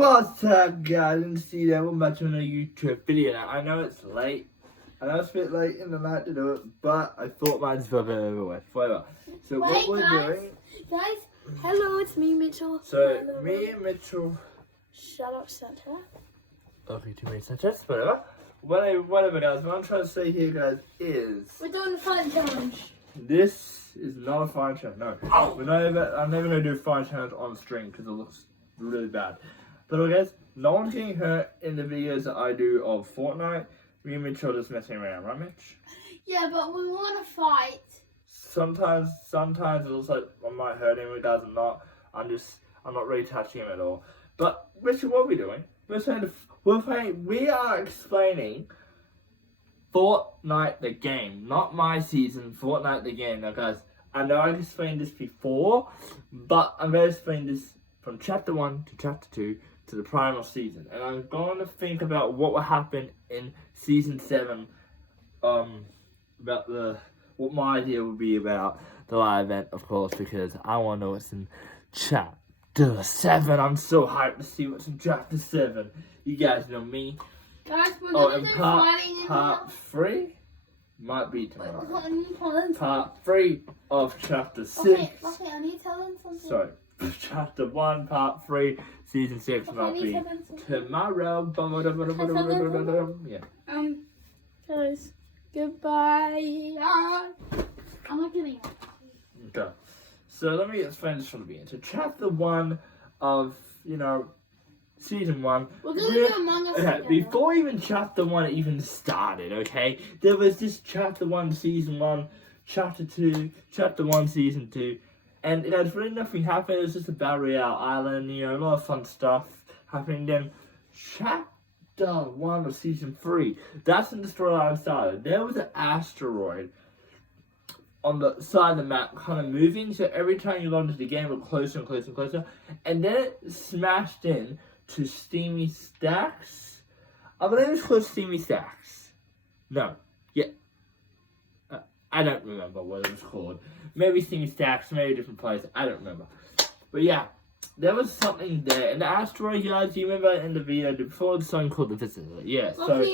What's up, guys? And see that we're back to another YouTube video. Now, I know it's late. I know it's a bit late in the night to do it, but I thought mine's a bit over with. Whatever. So what we're doing... Guys, hello, it's me, Mitchell. So, hello. me and Mitchell... Shut up, Santa. Okay, 2 minutes, just whatever. Whatever, guys. What I'm trying to say here, guys, is... We're doing the fun challenge. This is not a fire challenge, no. I'm never going to do a fire challenge on stream because it looks really bad. But guys, no one's getting hurt in the videos that I do of Fortnite. Me and Mitch are just messing around, right, Mitch? Yeah, but we want to fight. Sometimes it looks like I might hurt him, it does not. I'm not really touching him at all. But Mitch, what are we doing? We are explaining Fortnite the game, not my season. Fortnite the game. Now, guys, I know I explained this before, but I'm going to explain this from chapter 1 to chapter 2 to the primal season, and I'm going to think about what will happen in season 7. What my idea would be about the live event, of course, because I want to know what's in chapter 7. I'm so hyped to see what's in chapter 7. You guys know me. Guys, we're going to do part 3 might be tomorrow. Wait, Part 3 of chapter 6. Okay, I need to tell them something. Sorry. Chapter 1, Part 3, Season 6 might be tomorrow. Yeah. Guys, goodbye. I'm not kidding. Okay. So let me explain this from the beginning. So Chapter 1 of, Season 1. We're going to do Among Us together. Before even Chapter 1 even started, okay? There was this Chapter 1, Season 1, Chapter 2, Chapter 1, Season 2. And it has really nothing happened. It was just a Battle Royale Island, a lot of fun stuff happening. Then Chapter 1 of Season 3, that's when the storyline started. There was an asteroid on the side of the map kind of moving, so every time you logged into the game, it got closer and closer and closer. And then it smashed in to Steamy Stacks. I believe it's called Steamy Stacks. No. Yeah. I don't remember what it was called. Maybe Steamy Stacks, maybe a different place. I don't remember. But yeah, there was something there. And the asteroid, guys, do you remember in the video before the song called the Visitor? Yeah, so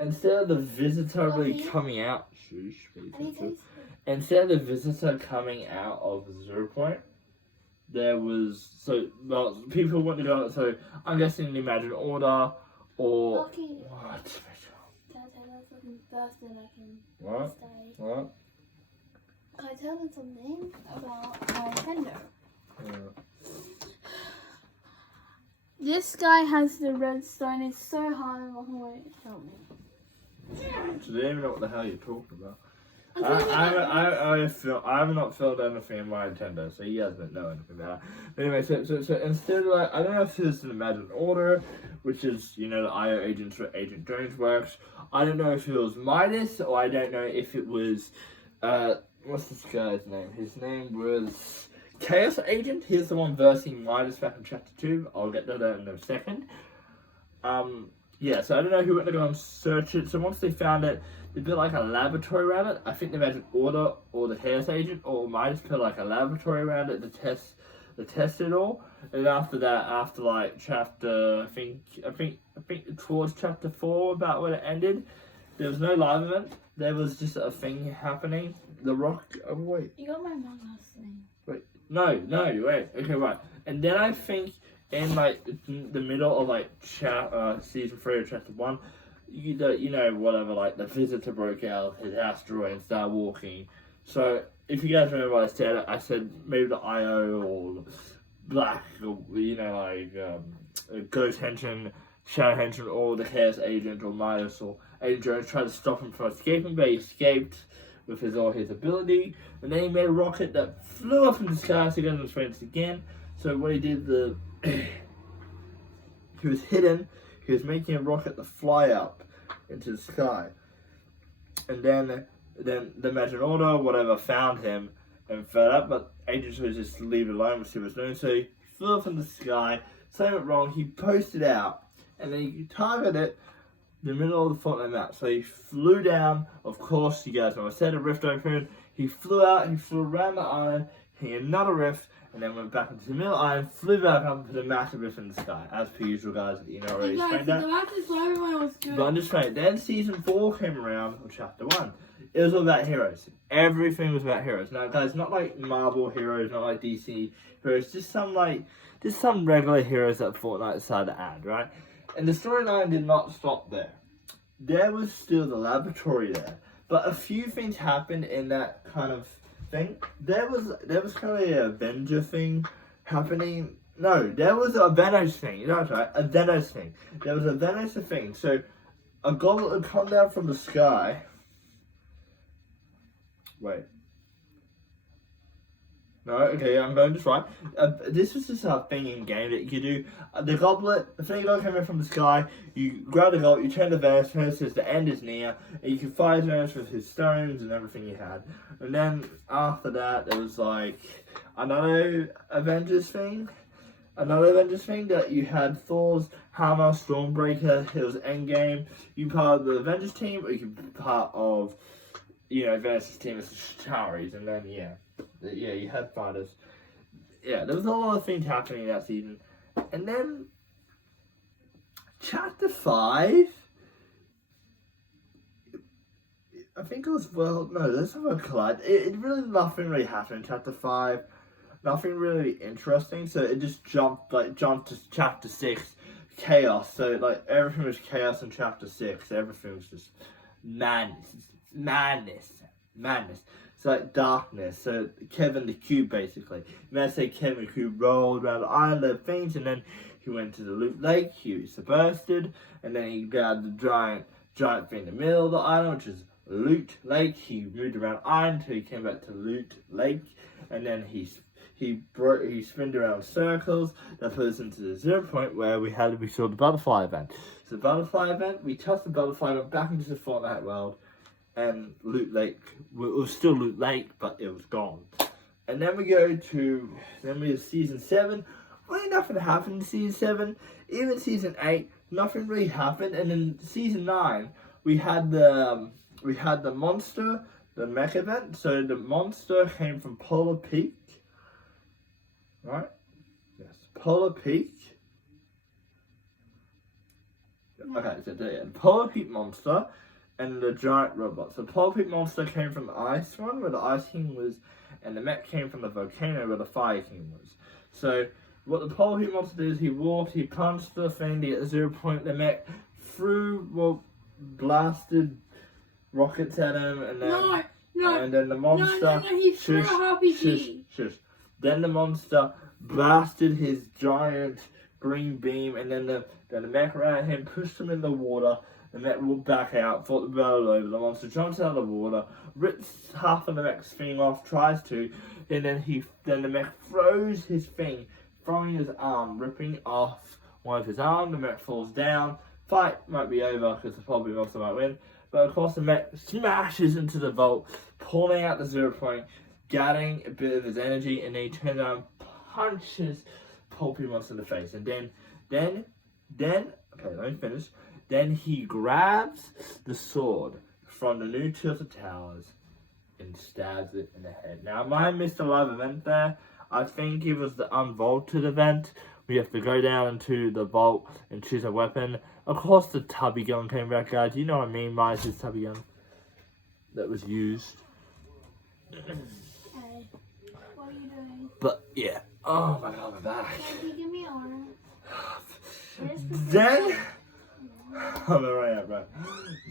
instead of the Visitor really coming out, instead of the Visitor coming out of 0 Point, there was, people went to go, so I'm guessing the Imagine Order, or, what? What? What? Can I tell them something about Nintendo? Yeah. This guy has the redstone. It's so hard. Help me. So they don't even know what the hell you're talking about. I have not filled anything in my Nintendo, so you guys don't know anything about it. But anyway, so instead of I don't know if this is an Imagine Order, which is, the IO agents where Agent Jones works. I don't know if it was Midas, or I don't know if it was, what's this guy's name? His name was Chaos Agent. He's the one versing Midas back in Chapter 2. I'll get to that in a second. Yeah, so I don't know who went to go and search it. So once they found it, they built like a laboratory around it. I think they made an Order or the Chaos Agent or Midas put like a laboratory around it to test it all. And after that, after like chapter, I think towards chapter 4, about when it ended, there was no live event. There was just a thing happening. The Rock. Oh wait. You got my Among Us thing. Wait. No. Wait. Okay, right. And then I think in like the middle of season 3 of chapter 1, whatever, like the Visitor broke out of his asteroid and started walking. So if you guys remember what I said maybe the IO or Black, or Ghost Henchman, Shadow Henchman, or the Chaos Agent or Midas or Agent Jones tried to stop him from escaping, but he escaped with all his ability. And then he made a rocket that flew up in the sky to get his friends again. So what he did, he was hidden. He was making a rocket to fly up into the sky. And then the Imagine Order, whatever, found him and fell up, but Agent was just leave it alone, which he was doing. So he flew up in the sky, something went wrong, he posted out, and then he targeted the middle of the Fortnite map. So he flew down, of course, you guys know I said a rift opened, he flew out, he flew around the island, hit another rift, and then went back into the middle island, flew back up to the massive rift in the sky. As per usual, guys, you know already explained that. But I'm just saying, then season 4 came around, or chapter 1. It was all about heroes. Everything was about heroes. Now, guys, not like Marvel heroes, not like DC heroes, just some regular heroes that Fortnite decided to add, right? And the storyline did not stop there. There was still the laboratory there, but a few things happened in that kind of thing. There was kind of an Avenger thing happening. No, there was a Venos thing. That's right, a Venos thing. There was a Venos thing. So a goblet would come down from the sky. Wait. No, okay, I'm going just right. This was just a thing in game that you could do. The goblet, the thing that came in from the sky, you grab the goblet, you turn the Venos, Venos says the end is near, and you can fight Venos with his stones and everything you had. And then after that, there was like another Avengers thing that you had Thor's hammer, Stormbreaker, it was Endgame. You part of the Avengers team, or you could be part of, you know, Venos' team as the Chitauri's, and then yeah, you had fighters. Yeah, there was a lot of things happening that season. And then chapter 5, I think it was, well, no, let's have a collide. It really, nothing really happened in chapter 5. Nothing really interesting, so it just jumped to chapter 6, chaos. So like everything was chaos in chapter 6. Everything was just madness. It's like darkness. So Kevin the Cube, basically. You might say Kevin the Cube rolled around the island of things, and then he went to the Loot Lake. He submersed, and then he grabbed the giant thing in the middle of the island, which is Loot Lake. He moved around the island until he came back to Loot Lake, and then he spinned around circles. That put us into the 0 point where we saw the butterfly event. So the butterfly event, we tossed the butterfly event back into the Fortnite world, and Loot Lake, it was still Loot Lake, but it was gone. And then we have season 7. Really nothing happened in season 7. Even season 8, nothing really happened. And in season 9, we had the monster, the mech event. So the monster came from Polar Peak. Right? Yes. Polar Peak. Okay, so the Polar Peak monster and the giant robot. So Polar Peak monster came from the ice one, where the ice king was, and the mech came from the volcano, where the fire king was. So what the Polar Peak monster did is he punched the thing to get the 0 point. The mech blasted rockets at him, and then and then the monster he threw a RPG. Shush. Then the monster blasted his giant green beam, and then the mech ran at him, pushed him in the water. The mech walked back out, fought the battle over. The monster jumps out of the water, rips half of the mech's thing off, tries to, and then the mech throws his thing, throwing his arm, ripping off one of his arms. The mech falls down. Fight might be over because the Polar Peak monster might win. But of course the mech smashes into the vault, pulling out the 0 point, getting a bit of his energy, and then he turns around, punches Polar Peak monster in the face. And then, okay, let me finish. Then he grabs the sword from the new Tilted Towers and stabs it in the head. Now, I might have missed a live event there. I think it was the unvaulted event. We have to go down into the vault and choose a weapon. Of course, the tubby gun came back, guys. You know what I mean by this tubby gun that was used. Hey, what are you doing? But yeah. Oh my god, I'm back. Can you give me an Then, I'm right up, bro.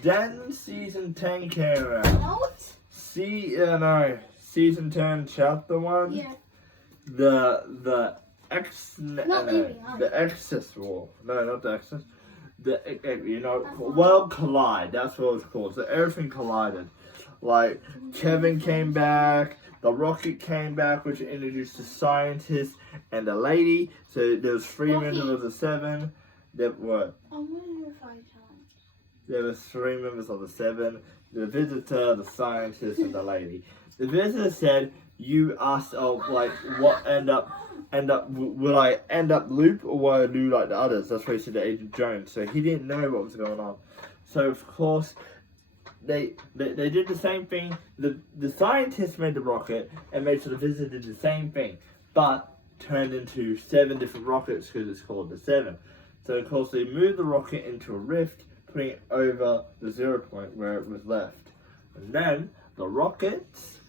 Then season 10 came around. What? Season 10, chapter 1. Yeah. The Exorcist War. No, not the Exorcist. World Collide. That's what it was called. So everything collided. Like, Kevin came back. The Rocket came back, which introduced the scientist and the lady. So there was 3 members of the 7. There were. There was 3 members of the 7. The visitor, the scientist, and the lady. The visitor said, "You asked, like, what will I end up loop, or will I do like the others?" That's what he said to Agent Jones. So he didn't know what was going on. So of course, they did the same thing. The scientist made the rocket and made sure the visitor did the same thing. But turned into 7 different rockets because it's called the 7. So of course they moved the rocket into a rift, putting it over the 0 point where it was left. And then the rockets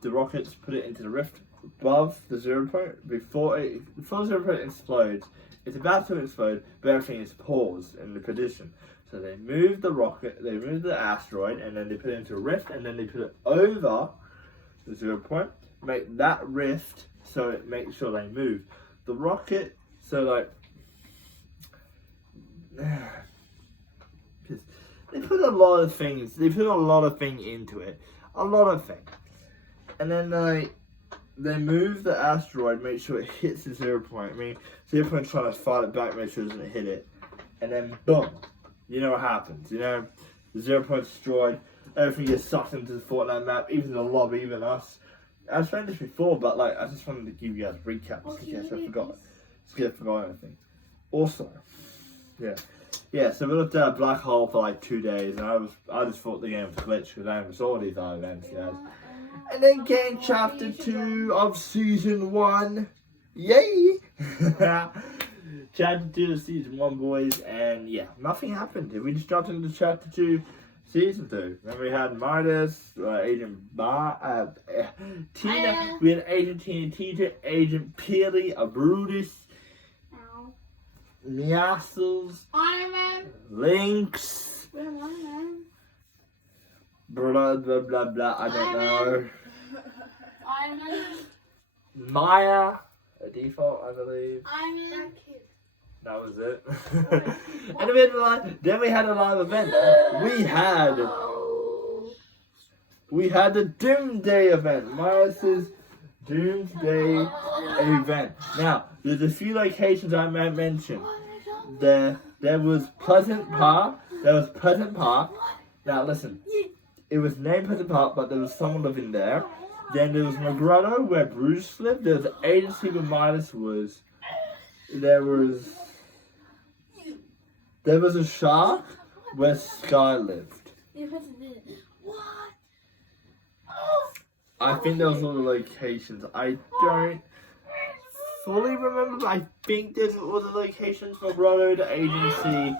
put it into the rift above the 0 point before the 0 point explodes. It's about to explode, but everything is paused in the position. So they moved the rocket, they moved the asteroid, and then they put it into a rift, and then they put it over the 0 point, make that rift so it makes sure they move. The rocket, so like, they put a lot of things into it. A lot of things. And then they move the asteroid, make sure it hits the 0 point. I mean, 0 point trying to fight it back, make sure it doesn't hit it. And then boom. You know what happens, you know? The 0 point destroyed, everything gets sucked into the Fortnite map, even the lobby, even us. I've explained this before, but like, I just wanted to give you guys a recap, just in case I forgot. Just in case I forgot anything. Also, yeah, so we looked at a black hole for like 2 days, and I just thought the game was glitched because I never saw these other events, guys. And then came chapter 2 of season 1. Yay! Chapter 2 of season 1, boys, and yeah, nothing happened. We just jumped into chapter 2, season 2. Then we had Midas, Agent Tina, we had Agent Tina Teacher, Agent Peely, Brutus, Meowscles, Iron Man, Lynx, Iron Man, blah blah blah blah, I don't know. Iron Man, Maya, a default, I believe. Iron Man. That was it. And then we had a live event. We had the Doomsday event. Maris's Doomsday event. Now, there's a few locations I might mention. There was Pleasant Park. Now listen, it was named Pleasant Park, but there was someone living there. Then there was Magrotto, where Bruce lived. There was the agency where Midas was. There was a shark where Sky lived. What? I think those were the locations. I don't fully remember, but I think those were the locations for Magrotto, the agency,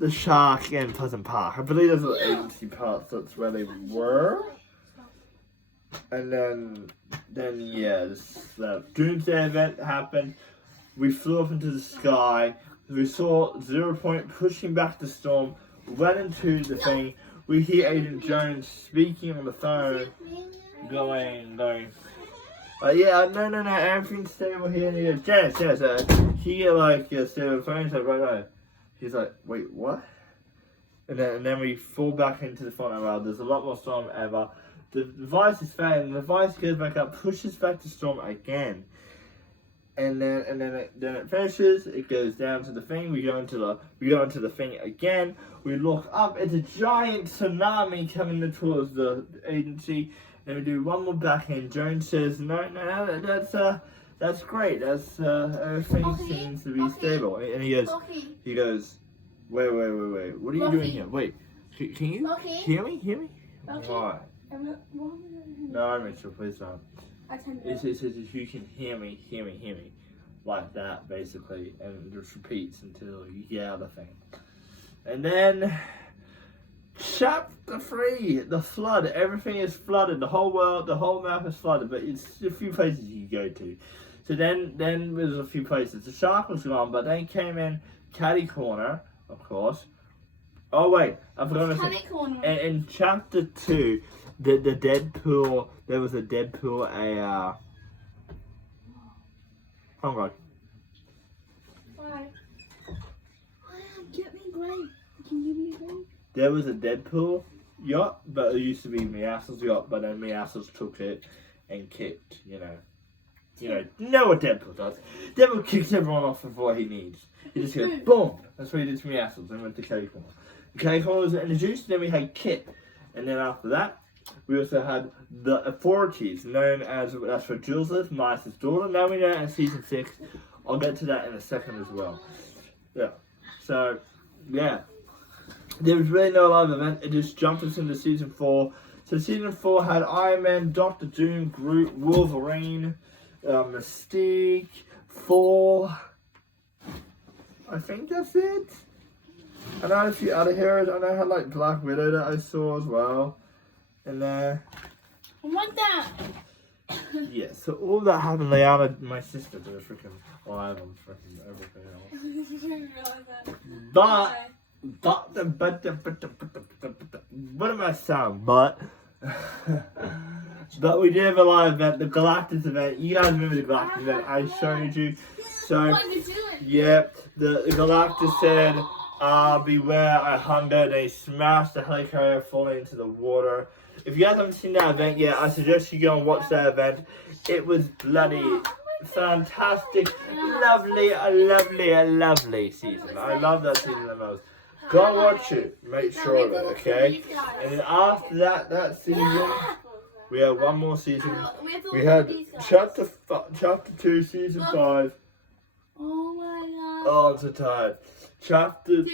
the shark, and Pleasant Park. I believe those are the agency parts. That's where they were. And then yeah, the Doomsday event happened. We flew up into the sky. We saw 0 point pushing back the storm. Went into the thing. We hear Agent Jones speaking on the phone, going. Yeah, no, everything's stable here. And he goes, Janice, he stable on the phone. He's like, right. He's like, wait, what? And then we fall back into the Fortnite world. There's a lot more storm ever. The device is failing. The device goes back up, pushes back the storm again. And then it finishes. It goes down to the thing. We go into the thing again. We look up. It's a giant tsunami coming towards the agency. Then we do one more back end. Jones says, no, that's great. That's everything seems to be stable. And he goes, wait. What are you doing here? Wait, can you hear me? Why? No, Mitchell, please don't. It says if you can hear me, like that, basically, and it just repeats until you get out of the thing. And then, chapter 3, the flood. Everything is flooded. The whole world, the whole map is flooded, but it's a few places you can go to. So then there's a few places. The shark was gone, but then came in Catty Corner, of course. Oh wait, I forgot to say. In chapter 2, the Deadpool, there was a Deadpool, oh god. Why? Get me great. Can you give me a break? There was a Deadpool yacht, but it used to be Meowscles' yacht, but then Meowscles took it and kicked, you know what Deadpool does. Deadpool kicks everyone off of what he needs. He just goes, boom! That's what he did to Meowscles, and went to Catty Corner. Catty Corner was introduced, then we had Kit. And then after that, we also had the authorities, known as for Jules, Midas' daughter. Now we know in season 6. I'll get to that in a second as well. Yeah. So, yeah. There was really no live event. It just jumped us into season 4. So season 4 had Iron Man, Doctor Doom, Groot, Wolverine, Mystique, Thor. I think that's it. I know a few other heroes. I know I had like Black Widow that I saw as well in there. I want that. Yeah, so all that happened. Liana, my sister, did a freaking live on freaking everything else. But what am I saying? But we did have a live event, the Galactus event. You guys remember the Galactus event I showed you? So yeah, the Galactus said, beware, I hunger. They smashed the helicarrier falling into the water. If you guys haven't seen that event yet, I suggest you go and watch that event. It was bloody fantastic, lovely season. I love that season the most. Go and watch it. Make sure of it, okay? And then after that season, we had one more season. We had chapter 2, season 5. Oh my god. Oh, I'm so tired. Chapter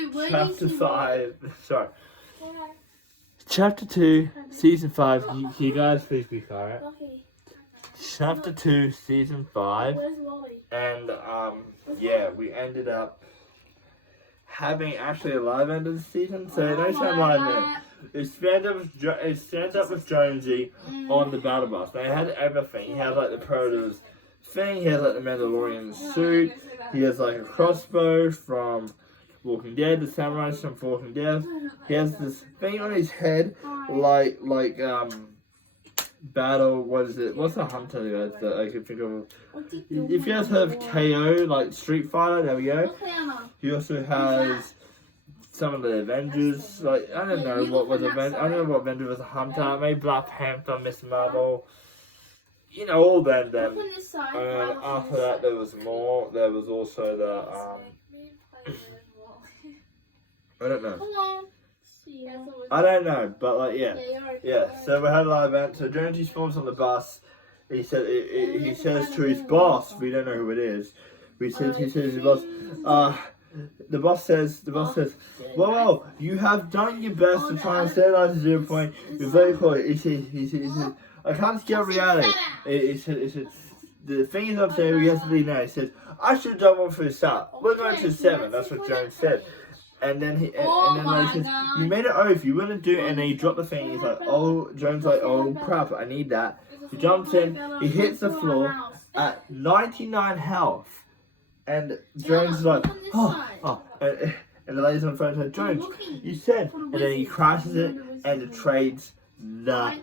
5. Sorry. Chapter 2, season 5. You guys please be quiet. Chapter 2, season 5. Where's Wally? And yeah, we ended up having actually a live end of the season. So no time live end. It stands up with Jonesy on the battle bus. They had everything. He had like the Predator's thing. He had like the Mandalorian suit. He has like a crossbow from Walking Dead, the samurai from Walking Dead. He has this thing on his head, like battle. What is it? What's the hunter guys that I can think of? If you guys heard of KO, like Street Fighter, there we go. He also has some of the Avengers. Like I don't know what was Avenger. I don't know what Avenger was a hunter. Maybe Black Panther, Miss Marvel. You know all them. And after that, there was more. There was also the I don't know. I don't know, but like yeah. So we had a live event. So Jonesy spawns on the bus. He said he says to his boss. We don't know who it is. He says to his boss. The boss says. Whoa! You have done your best to try and stabilize the 0 point. You're very close. He says. I can't scale reality. He said. The thing is up there. We have to leave now. He says. I should have done one for the start. We're going to 7. That's what Jones said. And then he says, you made an oath, you wouldn't do it, and then he dropped the thing. He's like, oh, Jones like, oh crap, I need that. He jumps in, he hits the floor at 99 health, and Jones is like, and the ladies on the phone said, Jones, you said, and then he crashes it, and it trades the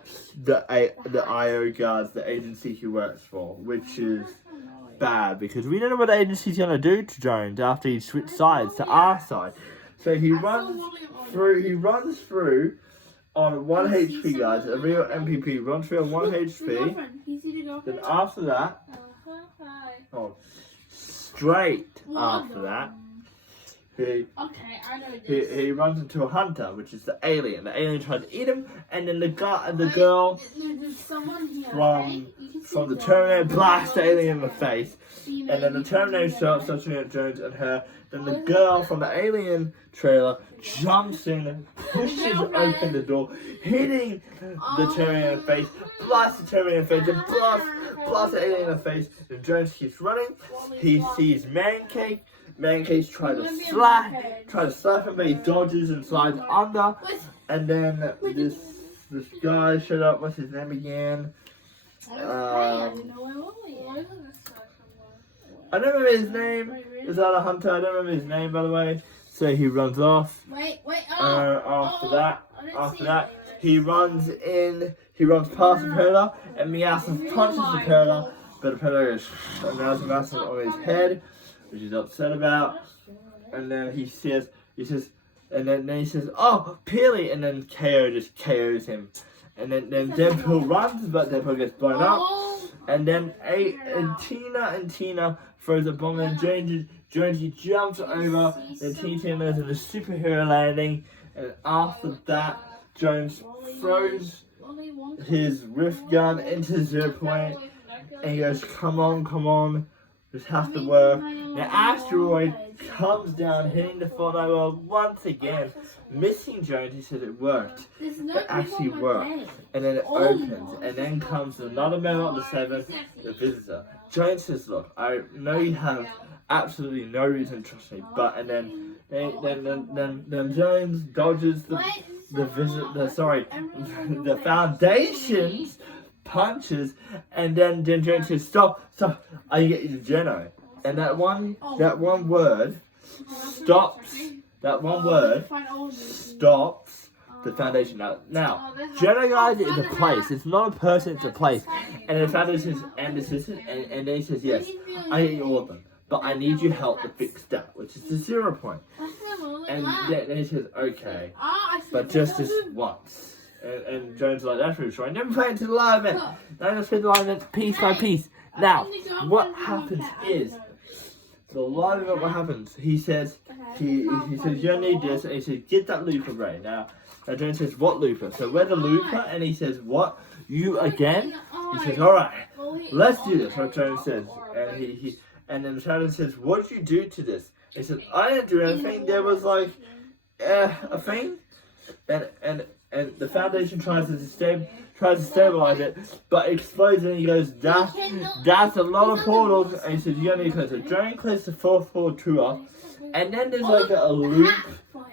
IO guards, the agency he works for, which is bad, because we don't know what the agency's going to do to Jones after he switched sides to our side. So he runs through on 1 HP, guys. A real MVP runs through on 1 HP. Then after that, straight after that, he runs into a hunter, which is the alien. The alien tries to eat him, and then the girl from the Terminator blasts the alien in the face, and then the Terminator starts shooting at Jones and her. Then the girl from the Alien trailer jumps in and pushes open the door, hitting the Terminator in the face, blasts the Terminator in the face, and blasts the alien in the face. And Jones keeps running. He sees Mancake. Mancake's trying to slap him, but he dodges and slides under. And then this guy showed up. What's his name again? I don't remember his name. Is that a hunter? I don't remember his name, by the way. So he runs off. After that, he runs past the Predator, and Meowth punches the Predator, but the Predator is Meowth on his head, which he's upset about. And then he says, and then he says, oh, Peely, and then KO just KOs him. And then Deadpool runs, but Deadpool gets blown up. And then Tina throws a bomb, and Jonesy jumps over, and Tina does a superhero landing, and after that, Jones throws his rift gun into 0 point, and he goes, come on, this has to work. The asteroid comes down, hitting the Fortnite world once again, missing Jones. He said it worked. It actually worked. And then it opens, and then comes another member of the 7, the Visitor. Jones says, look, I know you have absolutely no reason to trust me, but, and then Jones dodges the Foundation's punches, and then Jones says, stop, I get you, Geno. And that one word stops the Foundation. Now, Geno, guys, is a place. It's not a person, it's a place. And the Foundation and then he says, yes, I get you all of them, but I need your help to fix that, which is the 0 point. And then he says, okay, but just this once. And Jones is like, that's really short. I never played into the live event. I just played the live event piece by piece. Now, what happens is, the live event, what happens? He says, he says, you don't need this, and he says, get that looper, Ray. Now Jones says, what looper? So we're the looper, and he says, what? You again? He says, alright, let's do this, what Jones says. And then Sheldon says, what did you do to this? He says, I didn't do anything. There was like a thing, and the Foundation tries to stabilize it, but it explodes, and he goes, that's a lot of portals. And he says, you don't need to close it. Jones clears the 4th portal 2 off, and then there's like a loop.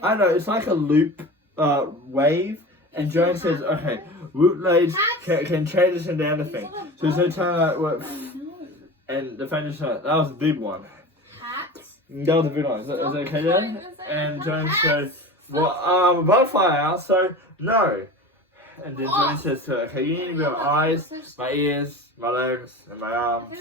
I know, it's like a loop wave, and Jones says, okay, root blades can change this into anything. So there's no time like what. And the Foundation, that was a big one. That was a big one. Is that okay then? And Jones says, well, I'm a butterfly now, so no. And then Jones says to her, okay, you need to be my eyes, my ears, my legs, and my arms.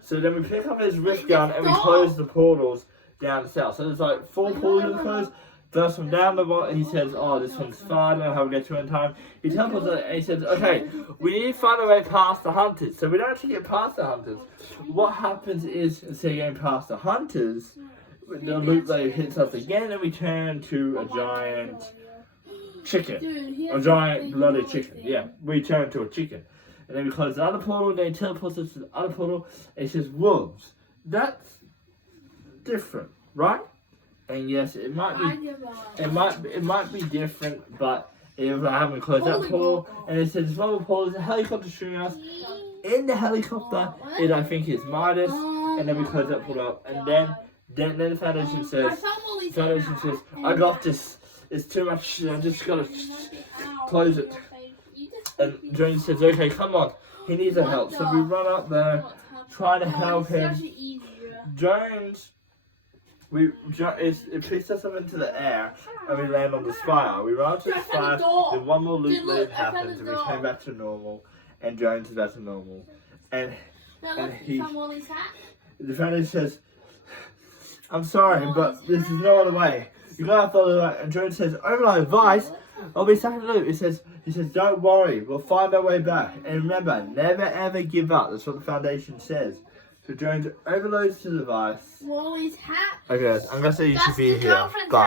So then we pick up his wrist gun and we close the portals down south. So there's like 4 portals closed. First from down the bottom, he says, oh, this one's fine, I don't know how we get to it in time. He tells us and he says, okay, we need to find a way past the hunters. So we don't actually get past the hunters. What happens is, instead of going past the hunters, the loop layer hits us again, and we turn to a giant chicken. A giant bloody chicken. Yeah, we turn to a chicken. And then we close the other portal, and then he teleports us to the other portal, and he says, wolves. That's different, right? And yes, it might be different, but if I haven't closed that portal, and it says one more portal, there's a helicopter shooting us. In the helicopter, I think is Midas, and then we close that portal up, and then the Foundation says, I got this. It's too much. I just gotta close it. And Jones says, okay, come on. He needs our help. So we run up there, try to help him. Jones. It picks us up into the air, and we land on the spire. We run up to the spire, then one more loop happens, and we came back to normal, and Jones is back to normal. And the Foundation says, I'm sorry, but this is no other way. You gotta follow that. And Jones says, over my advice, I'll be second loop. He says, don't worry, we'll find our way back. And remember, never ever give up. That's what the Foundation says. So Jones overloads the device. Wally's hat. Okay, guys, I'm gonna say you should be here. Bye.